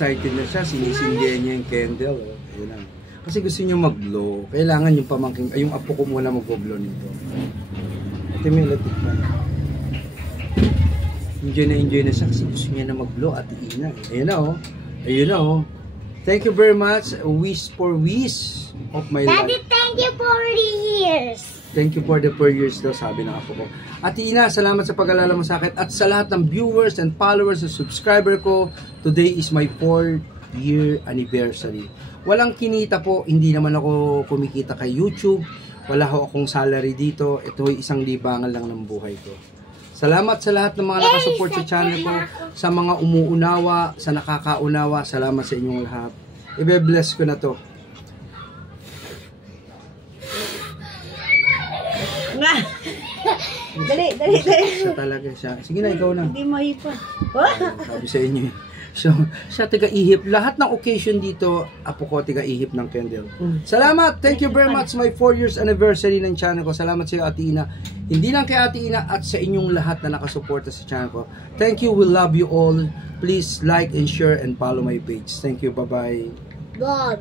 excited na siya. Sinisindihan niya yung candle. Oh. Ayun lang. Kasi gusto niya mag-blow. Kailangan yung pamangking, yung apo ko muna mag-blow nito. Ate Mel, tikman. Enjoy na siya kasi gusto niya na mag-blow at Ina. Ayun na oh. Ayun na oh. Thank you very much. Wish for wish of my life. Daddy, thank you for the years. Thank you for the 4 years daw, sabi ng apo ko. Ate Ina, salamat sa pag-alala mo sa akin at sa lahat ng viewers and followers and subscriber ko. Today is my 4th year anniversary. Walang kinita po, hindi naman ako kumikita kay YouTube. Wala ho akong salary dito. Ito ay isang libangan lang ng buhay ko. Salamat sa lahat ng mga nakasupport sa channel ko, sa mga umuunawa, sa nakakaunawa. Salamat sa inyong lahat. I-bless ko na to. Dali. Siya talaga siya. Sige na, ikaw na. Hindi mahipa. Sabi sa inyo. So, siya tiga-ihip. Lahat ng occasion dito, apo ko tiga-ihip ng candle. Salamat! Thank you very much. My 4 years anniversary ng channel ko. Salamat sa iyo, Ate Ina. Hindi lang kay Ate Ina at sa inyong lahat na nakasuporta sa channel ko. Thank you. We love you all. Please like and share and follow my page. Thank you. Bye-bye. Vlog.